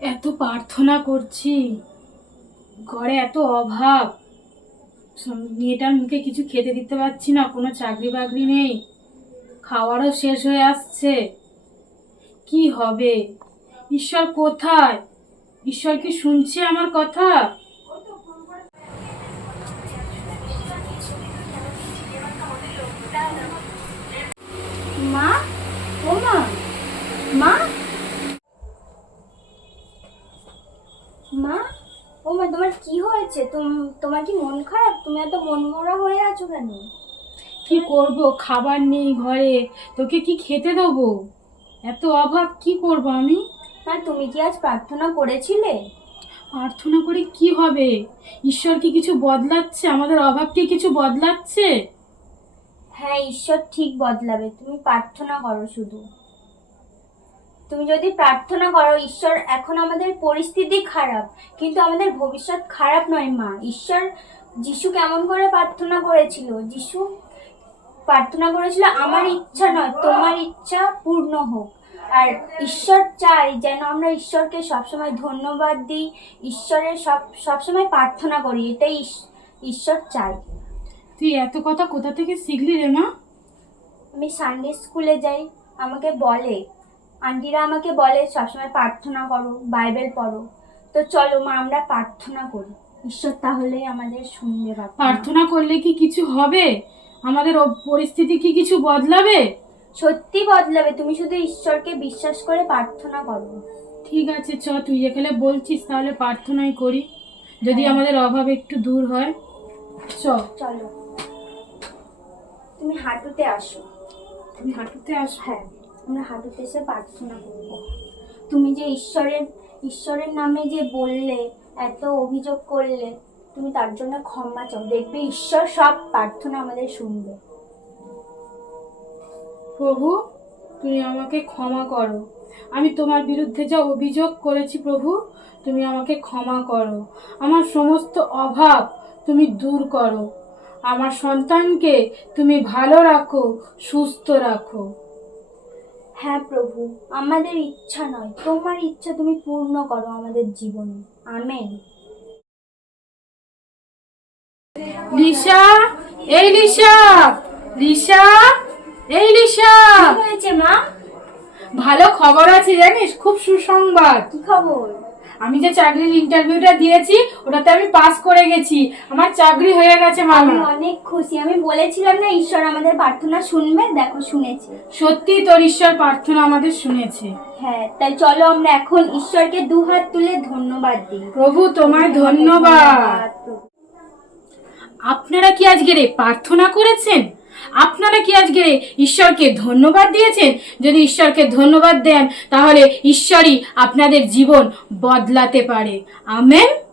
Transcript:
এত প্রার্থনা করছি। ঘরে এত অভাব। মেয়েটার মুখে কিছু খেতে দিতে পারছি না, কোনো চাকরি বাকরি নেই। খাওয়ারও শেষ হয়ে আসছে। কি হবে? ঈশ্বর কোথায়? ঈশ্বর কি শুনছে আমার কথা মা ও মা মা মা ও মা তোমার কি হয়েছে? তুম- তোমার কি মন খারাপ? তুমি এত মন মরা হয়ে আছো কেন? কি করব? খাবার নেই ঘরে। তোকে কি খেতে দেবো? এত অভাব কি করব আমি? মা তুমি কি আজ প্রার্থনা করেছিলে? প্রার্থনা করে কি হবে? ঈশ্বর কি কিছু বদলাচ্ছে? আমাদের অভাব কি কিছু বদলাচ্ছে? হ্যাঁ ঈশ্বর ঠিক বদলাবে। তুমি প্রার্থনা করো শুধু। তুমি যদি প্রার্থনা করো ঈশ্বর এখন আমাদের পরিস্থিতি খারাপ কিন্তু আমাদের ভবিষ্যৎ খারাপ নয় মা। ঈশ্বর যিশু কেমন করে প্রার্থনা করেছিল? যিশু প্রার্থনা করেছিল আমার ইচ্ছা নয় তোমার ইচ্ছা পূর্ণ হোক। আর ঈশ্বর চাই যেন আমরা ঈশ্বরকে সবসময় ধন্যবাদ দিই ঈশ্বরের সব সবসময় প্রার্থনা করি এটাই ঈশ্বর চাই তুই এত কথা কোথা থেকে শিখলি রে মা? আমি সানডে স্কুলে যাই আমাকে বলে। আন্টিরা আমাকে বলে সবসময় প্রার্থনা করো বাইবেল পড়ো। তো চলো মা আমরা প্রার্থনা করি। ঈশ্বর তাহলেই আমাদের শুনবে প্রার্থনা প্রার্থনা করলে কি কিছু হবে? আমাদের পরিস্থিতি কি কিছু বদলাবে? সত্যি বদলাবে। তুমি শুধু ঈশ্বরকে বিশ্বাস করে প্রার্থনা করো। ঠিক আছে চ তুই এখানে বলছিস তাহলে প্রার্থনাই করি। যদি হ্যাঁ। আমাদের অভাব একটু দূর হয় চ। চলো। তুমি হাঁটুতে আসো। তুমি হাঁটুতে আসো? হ্যাঁ। আমরা হাঁটুতে এসে প্রার্থনা করব। তুমি যে ঈশ্বরের ঈশ্বরের নামে যে বললে, এত অভিযোগ করলে, তুমি তার জন্য ক্ষমা চাও। দেখবে ঈশ্বর সব প্রার্থনা আমাদের শুনবে। প্রভু, তুমি আমাকে ক্ষমা করো। আমি তোমার বিরুদ্ধে যা অভিযোগ করেছি প্রভু, তুমি আমাকে ক্ষমা করো। আমার সমস্ত অভাব তুমি দূর করো। আমার সন্তানকে তুমি ভালো রাখো, সুস্থ রাখো। হ্যাঁ প্রভু আমাদের ইচ্ছা নয়। তোমার ইচ্ছা তুমি পূর্ণ করো আমাদের জীবনে। আমেন। লিসা এই লিসা লিসা এই লিসা। কি হয়েছে মা? ভালো খবর আছে জানিস? খুব সুসংবাদ। কি খবর? আমি যে চাকরির ইন্টারভিউটা দিয়েছি ওটাতে আমি পাস করে গেছি। আমার চাকরি হয়ে গেছে আমি মামা অনেক খুশি। আমি বলেছিলাম না ঈশ্বর আমাদের প্রার্থনা শুনবে দেখো শুনেছে। সত্যি তোর ঈশ্বর প্রার্থনা আমাদের শুনেছে। হ্যাঁ তাই চলো আমরা এখন ঈশ্বরকে দু হাত তুলে ধন্যবাদ দিই। প্রভু তোমায় ধন্যবাদ। আপনারা কি আজকে রে প্রার্থনা করেছেন? আপনারা কি আজকে ঈশ্বরকে ধন্যবাদ দিয়েছেন? যদি ঈশ্বরকে ধন্যবাদ দেন, তাহলে ঈশ্বরই আপনাদের জীবন বদলাতে পারে। আমেন।